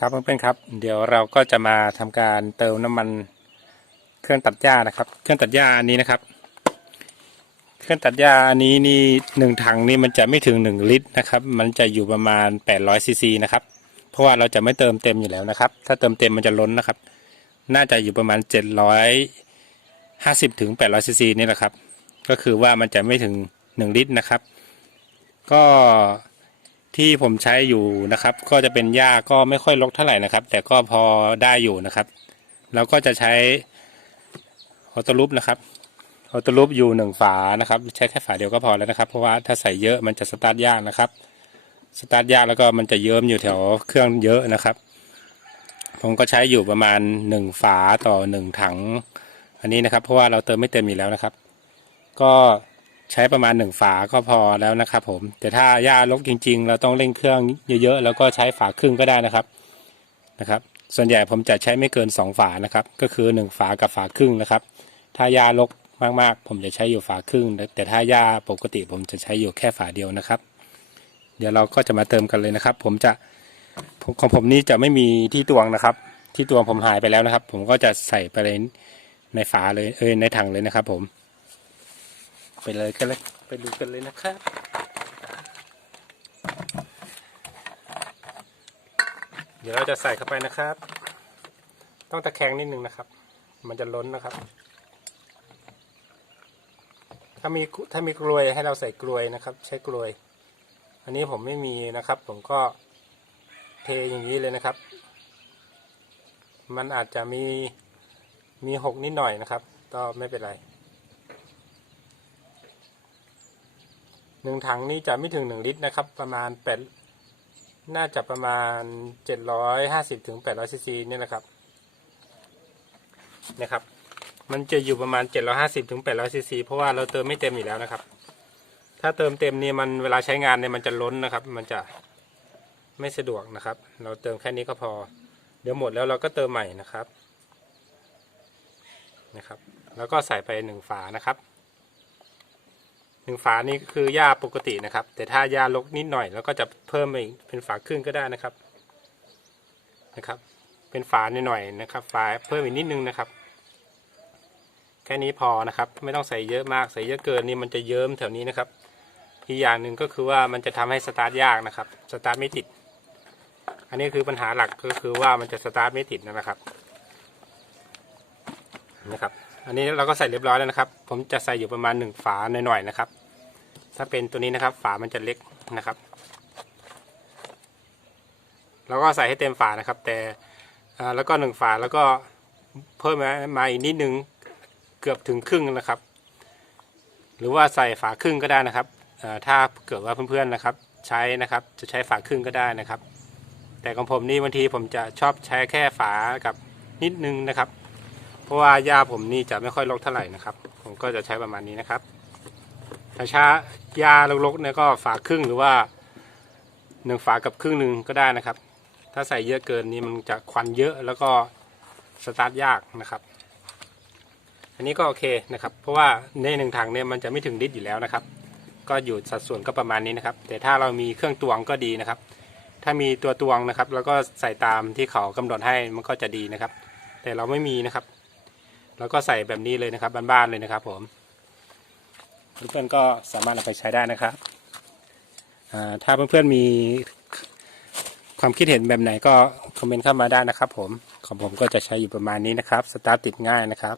ครับเพื่อนๆครับ เดี๋ยวเราก็จะมาทำการเติมน้ำมันเครื่องตัดหญ้านะครับ เครื่องตัดหญ้าอันนี้นะครับ เครื่องตัดหญ้าอันนี้นี่หนึ่งถังนี่มันจะไม่ถึงหนึ่งลิตรนะครับ มันจะอยู่ประมาณ800ซีซีนะครับ เพราะว่าเราจะไม่เติมเต็มอยู่แล้วนะครับ ถ้าเติมเต็มมันจะล้นนะครับ น่าจะอยู่ประมาณ750ถึง800ซีซีนี่แหละครับ ก็คือว่ามันจะไม่ถึงหนึ่งลิตรนะครับ ก็ ที่ผมใช้อยู่นะครับ ก็จะเป็นหญ้าก็ไม่ค่อยรกเท่าไหร่นะครับ แต่ก็พอได้อยู่นะครับ แล้วก็จะใช้ออโต้ลูปนะครับออโต้ลูปอยู่หนึ่งฝานะครับ ใช้แค่ฝาเดียวก็พอแล้วนะครับ เพราะว่าถ้าใส่เยอะมันจะสตาร์ทยากนะครับสตาร์ทยากแล้วก็มันจะเยิ้มอยู่แถวเครื่องเยอะนะครับ ผมก็ใช้อยู่ประมาณหนึ่งฝาต่อหนึ่งถัง อันนี้นะครับ เพราะว่าเราเติมไม่เต็มอยู่แล้วนะครับ ก็ ใช้ประมาณหนึ่งฝาก็พอแล้วนะครับผม แต่ถ้าหญ้ารกจริง ๆ เราต้องเร่งเครื่องเยอะๆแล้วก็ใช้ฝาครึ่งก็ได้นะครับนะครับ ส่วนใหญ่ผมจะใช้ไม่เกินสองฝานะครับ ก็คือหนึ่งฝากับฝาครึ่งนะครับ ถ้าหญ้ารกมากๆ ผมจะใช้อยู่ฝาครึ่ง แต่ถ้าหญ้าปกติผมจะใช้อยู่แค่ฝาเดียวนะครับ เดี๋ยวเราก็จะมาเติมกันเลยนะครับ ผมจะของผมนี้จะไม่มีที่ตวงนะครับ ที่ตวงผมหายไปแล้วนะครับ ผมก็จะใส่ไปเลยในฝาเลยเอ้ยในถังเลยนะครับ ผม ไปเลยกันเลยไปดูกันเลยนะครับเดี๋ยวเราจะใส่เข้าไปนะครับ ต้องตะแคงนิดนึงนะครับ มันจะล้นนะครับ ถ้ามีถ้ามีกลวยให้เราใส่กลวยนะครับ ใช้กลวย อันนี้ผมไม่มีนะครับ ผมก็เทอย่างนี้เลยนะครับ มันอาจจะมีมีหกนิดหน่อยนะครับ ก็ไม่เป็นไร หนึ่งถังนี้จะไม่ถึงหนึ่งลิตรนะครับ ประมาณแปดน่าจะประมาณเจ็ดร้อยห้าสิบถึงแปดร้อยซีซีนี่แหละครับนะครับ มันจะอยู่ประมาณเจ็ดร้อยห้าสิบถึงแปดร้อยซีซีเพราะว่าเราเติมไม่เต็มอยู่แล้วนะครับ ถ้าเติมเต็มนี่มันเวลาใช้งานเนี่ยมันจะล้นนะครับ มันจะไม่สะดวกนะครับ เราเติมแค่นี้ก็พอ เดี๋ยวหมดแล้วเราก็เติมใหม่นะครับนะครับ แล้วก็ใส่ไปหนึ่งฝานะครับ หนึ่งฝานี่คือหญ้าปกตินะครับ แต่ถ้าหญ้ารกนิดหน่อย แล้วก็จะเพิ่มไปอีกเป็นฝาครึ่งก็ได้นะครับนะครับ เป็นฝาหน่อยๆนะครับ ฝาเพิ่มอีกนิดนึงนะครับ แค่นี้พอนะครับ ไม่ต้องใส่เยอะมากใส่เยอะเกินนี่มันจะเยิ้มแถวนี้นะครับ อีกอย่างหนึ่งก็คือว่ามันจะทำให้สตาร์ทยากนะครับสตาร์ทไม่ติด อันนี้คือปัญหาหลักก็คือว่ามันจะสตาร์ทไม่ติดนะครับนะครับ อันนี้เราก็ใส่เรียบร้อยแล้วนะครับ ผมจะใส่อยู่ประมาณหนึ่งฝาหน่อยๆนะครับ ถ้าเป็นตัวนี้นะครับ ฝามันจะเล็กนะครับแล้วก็ใส่ให้เต็มฝานะครับ แต่แล้วก็หนึ่งฝาแล้วก็เพิ่มมาอีกนิดนึงเกือบถึงครึ่งนะครับ หรือว่าใส่ฝาครึ่งก็ได้นะครับถ้าเกิดว่าเพื่อนๆนะครับ ใช้นะครับจะใช้ฝาครึ่งก็ได้นะครับ แต่ของผมนี่บางทีผมจะชอบใช้แค่ฝากับนิดนึงนะครับ เพราะว่าหญ้าผมนี่จะไม่ค่อยรกเท่าไหร่นะครับ ผมก็จะใช้ประมาณนี้นะครับถ้าช้าหญ้ารกๆเนี่ยก็ฝาครึ่งหรือว่าหนึ่งฝากับครึ่งหนึ่งก็ได้นะครับ ถ้าใส่เยอะเกินนี่มันจะควันเยอะแล้วก็สตาร์ทยากนะครับ อันนี้ก็โอเคนะครับ เพราะว่าในหนึ่งถังเนี่ยมันจะไม่ถึงลิตรอยู่แล้วนะครับ ก็อยู่สัดส่วนก็ประมาณนี้นะครับ แต่ถ้าเรามีเครื่องตวงก็ดีนะครับ ถ้ามีตัวตวงนะครับ แล้วก็ใส่ตามที่เขากำหนดให้มันก็จะดีนะครับ แต่เราไม่มีนะครับ แล้วก็ใส่แบบนี้เลยนะครับบ้านๆเลยนะครับ ผมเพื่อนๆก็สามารถเอาไปใช้ได้นะครับถ้าเพื่อนๆมีความคิดเห็นแบบไหนก็คอมเมนต์เข้ามาได้นะครับ ผมของผมก็จะใช้อยู่ประมาณนี้นะครับ สตาร์ทติดง่ายนะครับ